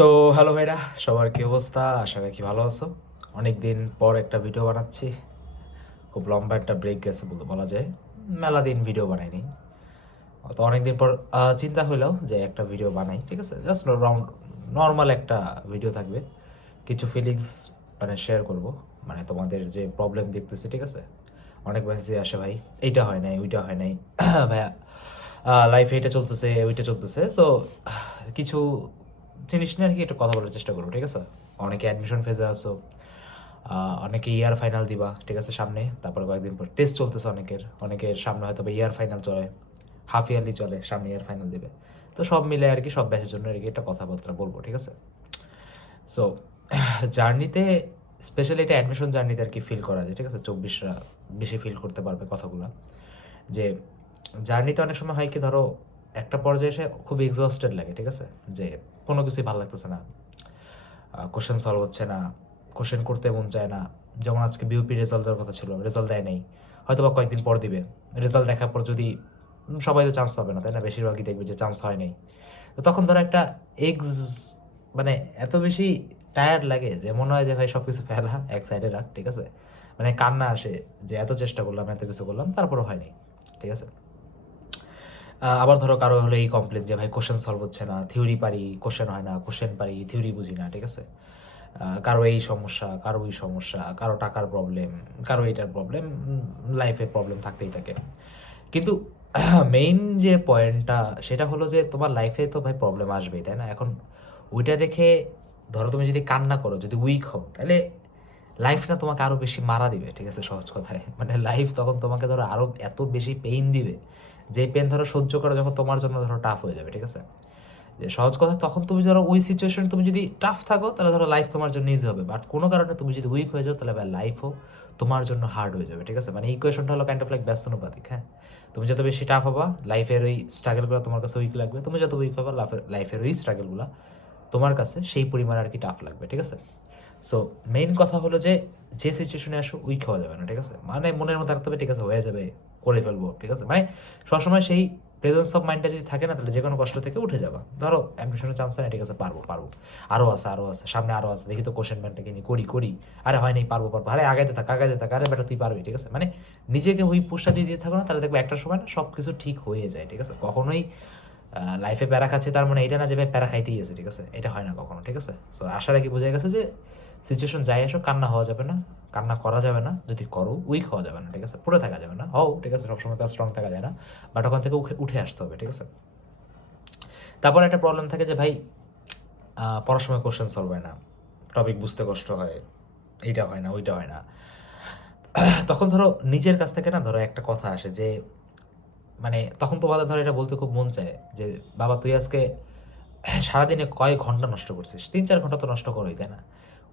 তো হ্যালো ভাইরা, সবার কি অবস্থা? আশা রাখি ভালো আছো? অনেক দিন পর একটা ভিডিও বানাচ্ছি। খুব লম্বা একটা ব্রেক গেছে বলতে বলা যায়। মেলা দিন ভিডিও বানাইনি। তো অনেকদিন পর চিন্তা হইল যে একটা ভিডিও বানাই, ঠিক আছে? জাস্ট রাউন্ড নর্মাল একটা ভিডিও থাকবে। কিছু ফিলিংস মানে শেয়ার করব। মানে তোমাদের যে প্রবলেম দেখতেছি, ঠিক আছে? অনেক মেসেজ আসে ভাই, এইটা হয় নাই, ওইটা হয় নাই। ভাইয়া লাইফে এটা চলতেছে, ওইটা চলতেছে। সো কিছু জিনিস নিয়ে আর কি একটু কথা বলার চেষ্টা করব, ঠিক আছে? অনেকে অ্যাডমিশন ফেজে আসো অনেকে ইয়ার ফাইনাল দিবা, ঠিক আছে, সামনে, তারপর কয়েকদিন পর টেস্ট চলতেছে অনেকের অনেকের সামনে হয়তো বা ইয়ার ফাইনাল চলে হাফ ইয়ারলি চলে, সামনে ইয়ার ফাইনাল দিবে। তো সব মিলে আর কি, সব ব্যাচের জন্য আর কি একটা কথাবার্তা বলব, ঠিক আছে? সো জার্নিতে স্পেশালি এটা অ্যাডমিশন জার্নিতে আর কি ফিল করা যায়, ঠিক আছে? চব্বিশরা বেশি ফিল করতে পারবে কথাগুলো। যে জার্নিতে অনেক সময় হয় কি, ধরো একটা পর্যায়ে এসে খুব এক্সস্টেড লাগে, ঠিক আছে? যে কোনো কিছুই ভালো লাগতেছে না। কোশ্চেন সলভ হচ্ছে না কোশ্চেন করতে মন চায় না। যেমন আজকে বিউপি রেজাল্ট দেওয়ার কথা ছিল রেজাল্ট দেয় নাই। হয়তো বা কয়েকদিন পর দিবে। রেজাল্ট দেখার পর যদি সবাই তো চান্স পাবে না, তাই না? বেশিরভাগই দেখবে যে চান্স হয় নাই। তো তখন ধরো একটা এক্স মানে এত বেশি টায়ার্ড লাগে যে মনে হয় যে, ভাই সব কিছু ফেলা এক সাইডে রাখ, ঠিক আছে? মানে কান্না আসে যে, এত চেষ্টা করলাম, এত কিছু করলাম, তারপরও হয়নি, ঠিক আছে? আবার ধরো কারও হলো এই কমপ্লেন যে, ভাই কোশ্চেন সলভ হচ্ছে না থিওরি পারি কোশ্চেন হয় না কোশ্চেন পারি থিওরি বুঝি না ঠিক আছে? কারও এই সমস্যা, কারও ওই সমস্যা, কারও টাকার প্রবলেম কারও এটার প্রবলেম লাইফে প্রবলেম থাকতেই থাকে। কিন্তু মেইন যে পয়েন্টটা সেটা হলো যে, তোমার লাইফে তো ভাই প্রবলেম আসবেই, তাই না? এখন ওইটা দেখে, ধরো তুমি যদি কান্না করো, যদি উইক হও, তাহলে লাইফ না তোমাকে আরও বেশি মারা দিবে, ঠিক আছে? সহজ কথায়। মানে লাইফ তখন তোমাকে ধরো আরও এত বেশি পেইন দিবে, যে পেন ধরো সহ্য করা যখন তোমার জন্য ধরো টাফ হয়ে যাবে, ঠিক আছে? যে সহজ কথা তখন তুমি ধরো ওই সিচুয়েশন তুমি যদি টাফ থাকো, তাহলে ধরো লাইফ তোমার জন্য ইজি হবে। বাট কোনো কারণে তুমি যদি উইক হয়ে যাও, তাহলে লাইফও তোমার জন্য হার্ড হয়ে যাবে, ঠিক আছে? মানে ইকুয়েশনটা হলো কাইন্ড অফ লাইক ব্যস্ত ব্যস্তানুপাতিক হ্যাঁ? তুমি যত বেশি টাফ হবা লাইফের ওই স্ট্রাগলগুলো তোমার কাছে উইক লাগবে। তুমি যত উইক হবা লাইফের লাইফের ওই স্ট্রাগলগুলো তোমার কাছে সেই পরিমাণ আর কি টাফ লাগবে, ঠিক আছে? সো মেইন কথা হলো যে যে সিচুয়েশনে আসো উইক হওয়া যাবে না, ঠিক আছে? মানে মনের মধ্যে রাখতে হবে, ঠিক আছে, হয়ে যাবে, করে ফেলব, ঠিক আছে? মানে সবসময় সেই প্রেজেন্স অফ মাইন্ডটা যদি থাকে না, তাহলে যে কোনো কষ্ট থেকে উঠে যাবা। ধরো অ্যাডমিশনের চান্স নেই, ঠিক আছে, পারব পারব। আরও আছে আরও আছে, সামনে আরও আছে, দেখি তো কোশ্চেন ব্যাংকটাকে নিয়ে করি করি। আরে হয় নাই, পারব পারব। আরে আগাইতে থাক আগাইতে থাক, আরে বেটা তুই পারবি, ঠিক আছে? মানে নিজেকে ওই পুষটা যদি দিয়ে থাকো না, তাহলে দেখবে একটা সময় না সব কিছু ঠিক হয়ে যায়, ঠিক আছে? কখনোই লাইফে প্যারা খাচ্ছে, তার মানে এটা না যে ভাই প্যারা খাইতেই আছে, ঠিক আছে? এটা হয় না কখনো, ঠিক আছে? সো আশা রাখি বোঝা গেছে যে সিচুয়েশন যাই আসো কান্না হওয়া যাবে না। কান্না করা যাবে না। যদি করো উইক হওয়া যাবে না, ঠিক আছে? পড়ে থাকা যাবে না। হও, ঠিক আছে, সবসময় তো স্ট্রং থাকা যায় না। বাট ওখান থেকে উঠে আসতে হবে, ঠিক আছে? তারপর একটা প্রবলেম থাকে যে, ভাই পড়ার সময় কোশ্চেন সলভ হয় না। টপিক বুঝতে কষ্ট হয়। এইটা হয় না, ওইটা হয় না। তখন ধরো, নিজের কাছ থেকে না, ধরো একটা কথা আসে যে মানে তখন তো তোমাদের ধরো এটা বলতে খুব মন চায় যে, বাবা, তুই আজকে সারাদিনে কয় ঘণ্টা নষ্ট করছিস? তিন, চার ঘণ্টা তো নষ্ট করোই, তাই না?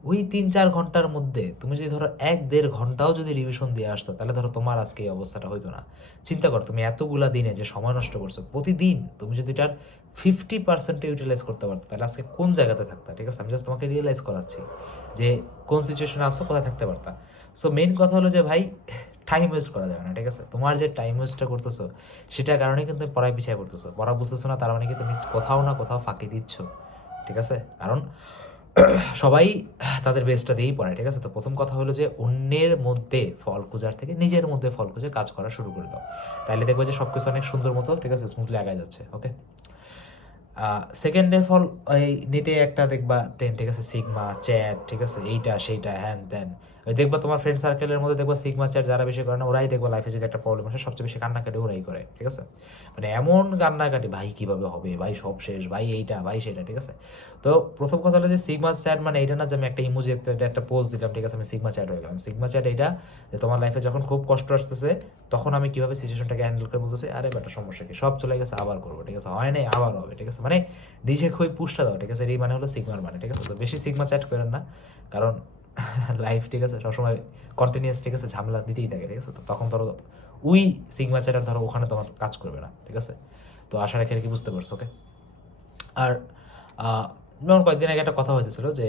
ওই তিন চার ঘণ্টার মধ্যে তুমি যদি ধরো এক দেড় ঘন্টাও যদি রিভিশন দিয়ে আসতো, তাহলে ধরো তোমার আজকে এই অবস্থাটা হইতো না। চিন্তা কর, তুমি এতগুলা দিনে যে সময় নষ্ট করছ, প্রতিদিন তুমি যদি এটার ফিফটি পার্সেন্ট ইউটিলাইজ করতে পারতো, তাহলে আজকে কোন জায়গাতে থাকতা? ঠিক আছে, আমি জাস্ট তোমাকে রিয়েলাইজ করাচ্ছি যে কোন সিচুয়েশনে আসো কোথায় থাকতে পারতা। সো মেইন কথা হলো যে ভাই টাইম ওয়েস্ট করা যাবে না, ঠিক আছে? তোমার যে টাইম ওয়েস্টটা করতেছো, সেটার কারণে কিন্তু পড়ায় পিছিয়ে পড়তেছো। পড়া বুঝতেছো না, তার মানে কি তুমি কোথাও না কোথাও ফাঁকি দিচ্ছ, ঠিক আছে? কারণ সবাই তাদের বেস্টটা দিয়েই পড়ে, ঠিক আছে? তো প্রথম কথা হলো যে, অন্যের মধ্যে ফল খোঁজার থেকে নিজের মধ্যে ফল খুঁজে কাজ করা শুরু করে দাও। তাহলে দেখবে যে সব কিছু অনেক সুন্দর মতো, ঠিক আছে স্মুথলি আগায় যাচ্ছে ওকে সেকেন্ডের ফল, এই নেটে একটা দেখবা টেন ঠিক আছে? সিগমা চ্যাট ঠিক আছে? এইটা, সেইটা হ্যান ত্যান দেখবা তোমার ফ্রেন্ড সার্কেলের মধ্যে দেখবা সিগমা চ্যাট যারা বেশি করে না, ওরাই দেখবা লাইফে যদি একটা প্রবলেম আসে, সবচেয়ে বেশি কান্নাকাটি ওরাই করে, ঠিক আছে? মানে এমন কান্নাকাটি, ভাই কীভাবে হবে, ভাই সব শেষ, ভাই এইটা, ভাই সেটা, ঠিক আছে? তো প্রথম কথা হলো যে সিগমা চ্যাট মানে এইটা না যে আমি একটা ইমোজি একটা একটা পোস্ট দিলাম, ঠিক আছে? আমি সিগমা চ্যাট হয়ে গেলাম। সিগমা চ্যাট এইটা যে তোমার লাইফে যখন খুব কষ্ট আসতেছে, তখন আমি কীভাবে সিচুয়েশনটাকে হ্যান্ডেল করে বলতেছি, আরে বেটা সমস্যা কি? সব চলে গেছে, আবার করব, ঠিক আছে? হয় নাই, আবার হবে, ঠিক আছে? মানে নিজে খুবই পুষ্টা দাও, ঠিক আছে? এই মানে হলো সিগমার মানে ঠিক আছে? তো বেশি সিগমা চ্যাট করেন না, কারণ লাইফ ঠিক আছে? সবসময় কন্টিনিউয়াস ঠিক আছে? ঝামেলা দিতেই থাকে, ঠিক আছে? তো তখন ধরো ওই সিগমা চ্যাটার ধরো ওখানে তোমার কাজ করবে না, ঠিক আছে? তো আশা রেখে আর কি বুঝতে পারছ ওকে আর যেমন কয়েকদিন আগে একটা কথা হইতেছিল যে,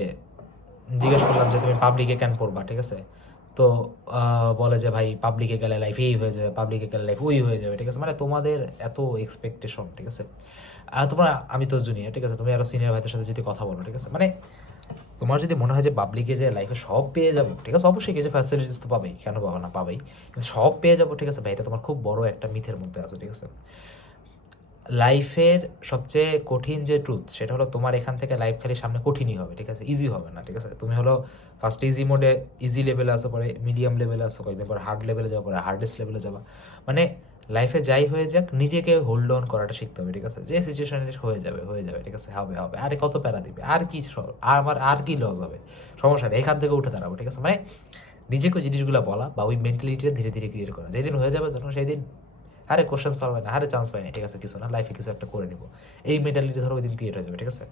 জিজ্ঞেস করলাম যে তুমি পাবলিকে কেন পড়বা, ঠিক আছে? তো বলে যে ভাই পাবলিকে গেলে লাইফ এই হয়ে যাবে পাবলিকে গেলে লাইফ ওই হয়ে যাবে, ঠিক আছে? মানে তোমাদের এত এক্সপেকটেশন ঠিক আছে? আর তোমরা, আমি তো জুনিয়র ঠিক আছে? তুমি আরও সিনিয়র ভাইদের সাথে যদি কথা বলো, ঠিক আছে? মানে তোমার যদি মনে হয় যে পাবলিকে যে লাইফে সব পেয়ে যাব, ঠিক আছে, অবশ্যই কিছু ফ্যাসিলিটিস তো পাবেই, কেন পাবো না, পাবেই। কিন্তু সব পেয়ে যাব, ঠিক আছে, ভাই, এটা তোমার খুব বড় একটা মিথের মধ্যে আছে, ঠিক আছে। লাইফের সবচেয়ে কঠিন যে ট্রুথ সেটা হলো তোমার এখান থেকে লাইফ খালি সামনে কঠিনই হবে, ঠিক আছে ইজি হবে না, ঠিক আছে। তুমি হলো ফার্স্ট ইজি মোডে ইজি লেভেলে আসো, পরে মিডিয়াম লেভেলে আসো, কয়েকদিন পরে হার্ড লেভেলে যাব, পরে হার্ডেস্ট লেভেলে যাবা। মানে লাইফে যাই হয়ে যাক, নিজেকে হোল্ড অন করাটা শিখতে হবে, ঠিক আছে? যে সিচুয়েশন হয়ে যাবে হয়ে যাবে, ঠিক আছে? হবে হবে। আরে কত প্যারা দিবে? আর কি আমার আর কি লস হবে? সমস্যা নেই, এখান থেকে উঠে দাঁড়াবো, ঠিক আছে? মানে নিজেকে জিনিসগুলো বলা বা ওই মেন্টালিটিটা ধীরে ধীরে ক্রিয়েট করা। যেদিন হয়ে যাবে, তখন সেই দিন আরে কোশ্চেন সলভ হয় না, আরে চান্স পাই না, ঠিক আছে? কিছু না লাইফে কিছু একটা করে নিব। এই মেন্টালিটি ধরো ওই দিন ক্রিয়েট হয়ে যাবে, ঠিক আছে?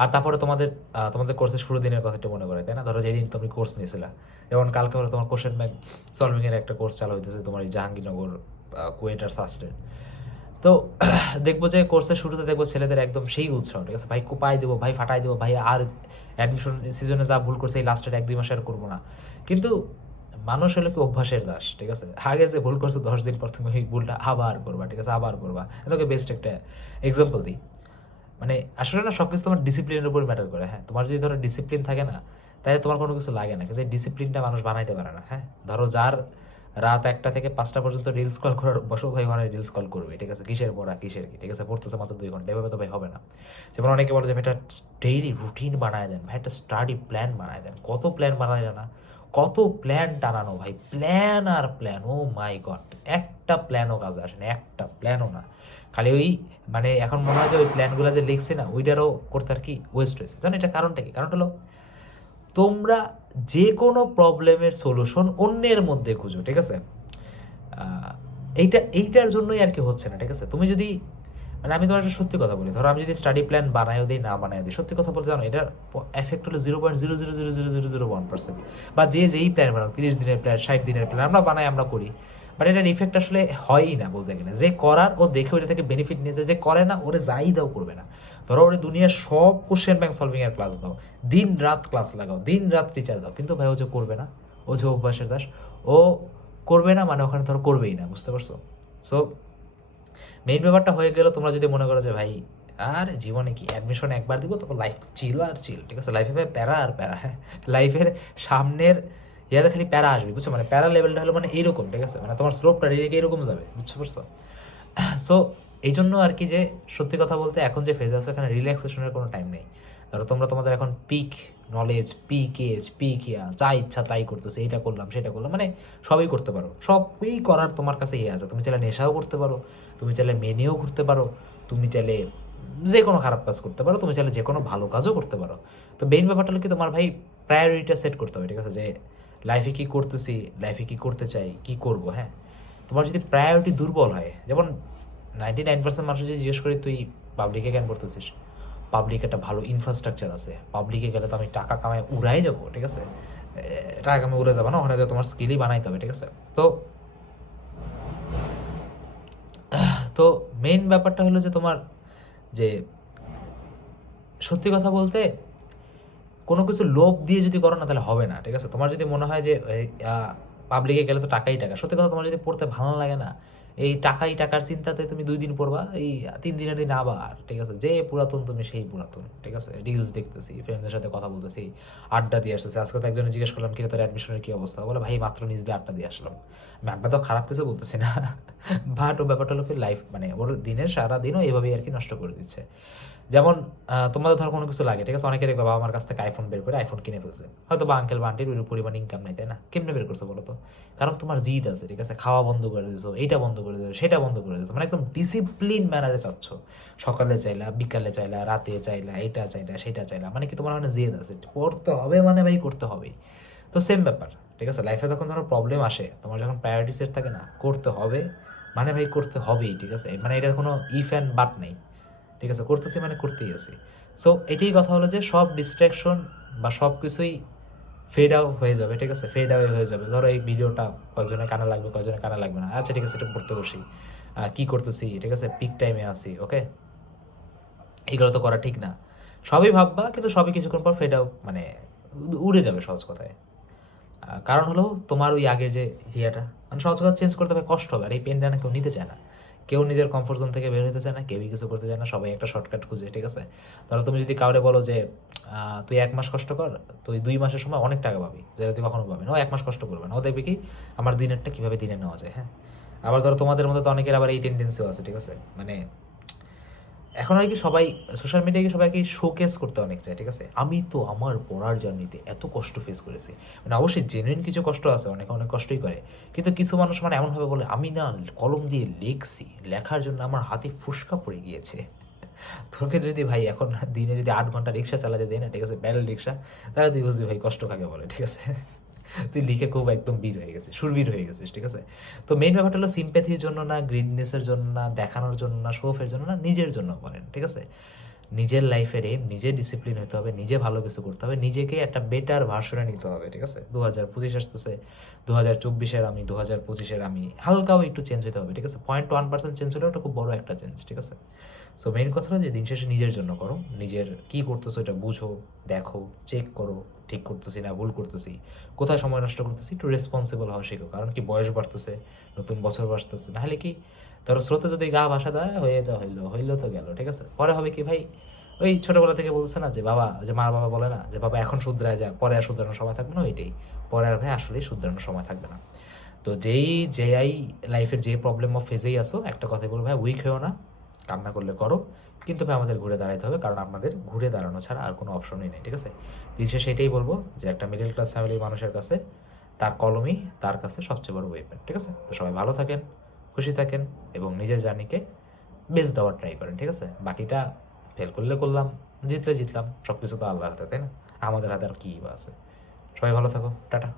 আর তারপরে তোমাদের তোমাদের কোর্সের শুরু দিনের কথা একটু মনে করে তাই না? ধরো যেদিন তুমি কোর্স নিয়েছিলা। যেমন কালকে হলো তোমার কোশ্চেন ব্যাংক সলভিং এর একটা কোর্স চালু হইতেছে তোমার এই জাহাঙ্গীরনগর কুয়েট আর সাস্টের তো দেখব যে কোর্সের শুরুতে দেখব ছেলেদের একদম সেই উৎসাহ, ঠিক আছে? ভাই কোপাই দেবো, ভাই ফাটাই দেবো, ভাই আর অ্যাডমিশন সিজনে যা ভুল করছে এই লাস্টের এক দুই মাসে আর করব না। কিন্তু মানুষ হলো কি অভ্যাসের দাস, ঠিক আছে? আগে যে ভুল করছ দশ দিন পর তুমি ওই ভুলটা আবার করবা, ঠিক আছে? আবার করবা। এটাকে বেস্ট একটা এক্সাম্পল দিই। মানে আসলে না সব কিছু তোমার ডিসিপ্লিনের উপর ম্যাটার করে হ্যাঁ। তোমার যদি ধরো ডিসিপ্লিন থাকে না, তাহলে তোমার কোনো কিছু লাগে না। কিন্তু ডিসিপ্লিনটা মানুষ বানাইতে পারে না হ্যাঁ। ধরো যার রাত একটা থেকে পাঁচটা পর্যন্ত রিলস কল করার বসো ভাই ওখানে রিলস কল করবে, ঠিক আছে? কিসের পড়া, কিসের কি, ঠিক আছে? পড়তেছে মাত্র দুই ঘণ্টা, এভাবে তো ভাই হবে না। যেমন অনেকে বলে যে, ভাই একটা ডেইলি রুটিন বানায় দেন, ভাই একটা স্টাডি প্ল্যান বানায় দেন। কত প্ল্যান বানায় না কত প্ল্যান টানানো ভাই? প্ল্যান আর প্ল্যান ও মাই গড একটা প্ল্যানও কাজে আসে না, একটা প্ল্যানও না। খালি ওই মানে এখন মনে হয় যে ওই প্ল্যানগুলো যে লিখছে না ওইটারও করতে আর কি ওয়েস্ট হয়েছে। জানো এটা কারণটা কি? কারণটা হলো, তোমরা যে কোনো প্রবলেমের সলিউশন অন্যের মধ্যে খুঁজো, ঠিক আছে? এইটা, এইটার জন্যই আর কি হচ্ছে না, ঠিক আছে? তুমি যদি মানে আমি তোমার একটা সত্যি কথা বলি। ধরো আমি যদি স্টাডি প্ল্যান বানাইও দিই, না বানাইও দিই, সত্যি কথা বলতে জানো, এটার এফেক্ট হলো zero point zero zero zero zero zero zero one percent বা যে যেই প্ল্যান বানাও তিরিশ দিনের প্ল্যান ষাট দিনের প্ল্যান আমরা বানাই, আমরা করি। বাট এটার ইফেক্ট আসলে হয়ই না বলতে গেলে। যে করার, ও দেখে ওইটা থেকে বেনিফিট নিয়েছে যে করে না, ওরে যাই দাও, করবে না। ধরো ওরে দুনিয়ার সব কোশ্চেন ব্যাংক সলভিং এর ক্লাস দাও। দিন রাত ক্লাস লাগাও, দিন রাত টিচার দাও। কিন্তু ভাই, ও যে করবে না, ও যে অভ্যাসের দাস, ও করবে না মানে ওখানে ধরো করবেই না, বুঝতে পারছ? সো মেইন ব্যাপারটা হয়ে গেল, তোমরা যদি মনে করো যে ভাই, আর জীবনে কি অ্যাডমিশন একবার দিব? তারপর লাইফ চিল আর চিল ঠিক আছে? লাইফে প্যারা আর প্যারা হ্যাঁ? লাইফের সামনের ইয়াতে খালি প্যারা আসবে, বুঝছ? মানে প্যারা লেভেলটা হলো মানে এইরকম, ঠিক আছে? মানে তোমার স্লোপটা ডিরেক্ট এইরকম যাবে বুঝতে পারছ? সো এই জন্য আর কি যে সত্যি কথা বলতে এখন যে ফেজ আছে, এখানে রিল্যাক্সেশনের কোনো টাইম নেই। ধরো তোমরা তোমাদের এখন peak knowledge peak age peak ইয়া যা ইচ্ছা তাই করতেছে, এইটা করলাম, সেটা করলাম মানে সবই করতে পারো। সবই করার তোমার কাছে ইয়ে আছে, তুমি চাইলে নেশাও করতে পারো, তুমি চাইলে মেনেও ঘুরতে পারো, তুমি চাইলে যে কোনো খারাপ কাজ করতে পারো, তুমি চাইলে যে কোনো ভালো কাজও করতে পারো। তো মেইন ব্যাপারটা হলো কি, তোমার ভাই প্রায়োরিটিটা সেট করতে হবে, ঠিক আছে? যে লাইফে কী করতেছি লাইফে কী করতে চাই, কি করব হ্যাঁ? তোমার যদি প্রায়োরিটি দুর্বল হয়, যেমন নাইনটি নাইন পার্সেন্ট মানুষ যদি জিজ্ঞেস করি, তুই পাবলিকে কেন পড়তেছিস? পাবলিক একটা ভালো ইনফ্রাস্ট্রাকচার আছে। পাবলিকে গেলে তো আমি টাকা কামাই উড়াই যাব, ঠিক আছে? টাকা কামাই উড়ে যাব না, ওখানে যা তোমার স্কিলই বানাইতে হবে, ঠিক আছে? তো তো মেইন ব্যাপারটা হলো যে তোমার যে সত্যি কথা বলতে কোনো কিছু লোভ দিয়ে যদি করো না, তাহলে হবে না, ঠিক আছে? তোমার যদি মনে হয় যে পাবলিকে গেলে তো টাকাই টাকা, সত্যি কথা তোমার যদি পড়তে ভালো লাগে না এই টাকাই টাকার চিন্তাতে তুমি দুই দিন পড়বা, এই তিন দিনের দিন আবার, ঠিক আছে? যে পুরাতন তুমি সেই পুরাতন, ঠিক আছে? রিলস দেখতেছি ফ্রেন্ডদের সাথে কথা বলতেছি, আড্ডা দিয়ে আসতেছি। আজকে তো একজনে জিজ্ঞেস করলাম কিনা তোর অ্যাডমিশনের কি অবস্থা? বলে, ভাই, মাত্র নিজ দিয়ে আড্ডা দিয়ে আসলাম। আড্ডা তো খারাপ কিছু বলতেছি না। বাট ও ব্যাপারটা হলো লাইফ মানে ওর দিনের সারা দিনও এভাবেই আর কি নষ্ট করে দিচ্ছে। যেমন তোমাদের ধর কোনো কিছু লাগে, ঠিক আছে? অনেকের বাবা আমার কাছ থেকে আইফোন বের করে আইফোন কিনে ফেলছে। হয়তো বা আঙ্কেল বা আন্টির ওই পরিমাণ ইনকাম নাই তাই না? কেমনে বের করছে বলো তো? কারণ তোমার জিদ আছে, ঠিক আছে? খাওয়া বন্ধ করে দিয়েছ এইটা বন্ধ করে দিয়েছ সেটা বন্ধ করে দিয়েছ মানে একদম ডিসিপ্লিন ম্যানারে চাচ্ছ। সকালে চাইলা, বিকালে চাইলা, রাতে চাইলা এটা চাইলা, সেটা চাইলা মানে কি তোমার মানে জিদ আছে। করতে হবে মানে ভাই, করতে হবেই। তো সেম ব্যাপার, ঠিক আছে? লাইফে যখন ধরো প্রবলেম আসে, তোমার যখন প্রায়োরিটি সেট থাকে না, করতে হবে। মানে ভাই করতে হবেই, ঠিক আছে? মানে এটার কোনো ইফ অ্যান্ড বাট নেই, ঠিক আছে? করতেছি মানে করতেই আছি। সো এটাই কথা হলো যে সব ডিস্ট্রাকশন বা সব কিছুই ফেড আউট হয়ে যাবে, ঠিক আছে? ফেড আউট হয়ে যাবে। ধরো এই ভিডিওটা কয়েকজনের কানে লাগবে, কয়েকজনের কানে লাগবে না। আচ্ছা ঠিক আছে, এটা পড়তে বসি। কি করতেছি, ঠিক আছে? পিক টাইমে আসি ওকে এগুলো তো করা ঠিক না। সবই ভাববা, কিন্তু সবই কিছুক্ষণ পর ফেড আউট মানে উড়ে যাবে সহজ কথায়। কারণ হলো তোমার ওই আগে যে ইয়েটা মানে সহজ কথা চেঞ্জ করতে হবে কষ্ট হবে। আর এই পেনটা না কেউ নিতে চায় না। কেউ নিজের কমফোর্ট জোন থেকে বের হতে চায় না, কেউই কিছু করতে চায় না, সবাই একটা শর্টকাট খুঁজে, ঠিক আছে? ধরো তুমি যদি কাউরে বলো যে তুই এক মাস কষ্ট কর, তুই দুই মাসের সময় অনেক টাকা পাবি, যেটা তুই কখনো পাবি না। ও এক মাস কষ্ট করবে না। ও দেখবে কি, আমার দিনেরটা কীভাবে দিনে নেওয়া যায় হ্যাঁ? আবার ধরো তোমাদের মধ্যে তো অনেকের আবার এই টেন্ডেন্সিও আছে, ঠিক আছে? মানে এখন আর কি সবাই সোশ্যাল মিডিয়ায় সবাই কি শোকেস করতে অনেক চায়, ঠিক আছে? আমি তো আমার পড়ার জার্নিতে এত কষ্ট ফেস করেছি। মানে অবশ্যই জেনুইন কিছু কষ্ট আছে, অনেকে অনেক কষ্টই করে। কিন্তু কিছু মানুষ মানে এমনভাবে বলে, আমি না কলম দিয়ে লিখছি, লেখার জন্য আমার হাতে ফুসকা পড়ে গিয়েছে। তোকে যদি ভাই এখন দিনে যদি আট ঘণ্টা রিক্সা চালাতে দেয় না, ঠিক আছে? প্যাডেল রিক্সা, তাহলে তুই বুঝবি ভাই কষ্ট কাকে বলে, ঠিক আছে? তুই লিখে খুব একদম বীর হয়ে গেছিস, সুরবীর হয়ে গেছিস, ঠিক আছে? তো মেইন ব্যাপারটা হলো সিম্প্যাথির জন্য না গ্রিননেসের জন্য না, দেখানোর জন্য না শোফের জন্য না, নিজের জন্য করেন, ঠিক আছে? নিজের লাইফের এম নিজে ডিসিপ্লিন হতে হবে, নিজে ভালো কিছু করতে হবে নিজেকে একটা বেটার ভার্সনে নিতে হবে, ঠিক আছে? দু হাজার পঁচিশ আসতেছে দু হাজার চব্বিশের আমি দু হাজার পঁচিশের আমি, হালকাও একটু চেঞ্জ হতে হবে, ঠিক আছে? পয়েন্ট ওয়ান পার্সেন্ট চেঞ্জ হলেও ওটা খুব বড় একটা চেঞ্জ ঠিক আছে? সো মেইন কথা হলো যে দিন শেষে নিজের জন্য করো, নিজের কি করতেছো এটা বুঝো, দেখো চেক করো ঠিক করতেছি না, ভুল করতেছি, কোথায় সময় নষ্ট করতেছি, একটু রেসপন্সিবল হওয়া শেখো, কারণ কি বয়স বাড়তেছে, নতুন বছর বাড়তেছে নাহলে কি ধরো স্রোতে যদি গা ভাসা দেয়, হয়ে তো হইল হইল তো গেল, ঠিক আছে? পরে হবে কি ভাই? ওই ছোটবেলা থেকে বলছে না যে বাবা, যে মা বাবা বলে না, যে বাবা এখন শুধরায় যা, পরে আর শুধরানোর সময় থাকবে না, ওইটাই। পরে আর ভাই আসলেই শুধরানোর সময় থাকবে না। তো যেই যে আই লাইফের যে প্রবলেম অফ ফেজেই আসো একটা কথাই বলব ভাই উইক হয়েও না, কান্না করলে করো। কিন্তু ভাই, আমাদের ঘুরে দাঁড়াইতে হবে, কারণ আপনাদের ঘুরে দাঁড়ানো ছাড়া আর কোনো অপশনই নেই, ঠিক আছে? দিন শেষে এটাই বলব যে, একটা মিডল ক্লাস ফ্যামিলির মানুষের কাছে তার কলমই তার কাছে সবচেয়ে বড় ওয়েপেন ঠিক আছে? তো সবাই ভালো থাকেন, খুশি থাকেন এবং নিজের জার্নিকে বেস দেওয়ার ট্রাই করেন, ঠিক আছে? বাকিটা ফেল করলে করলাম, জিতলে জিতলাম সব কিছু তো আল্লাহর হাতে, তাই না? আমাদের হাতে আর কী বা আছে? সবাই ভালো থাকো, টাটা।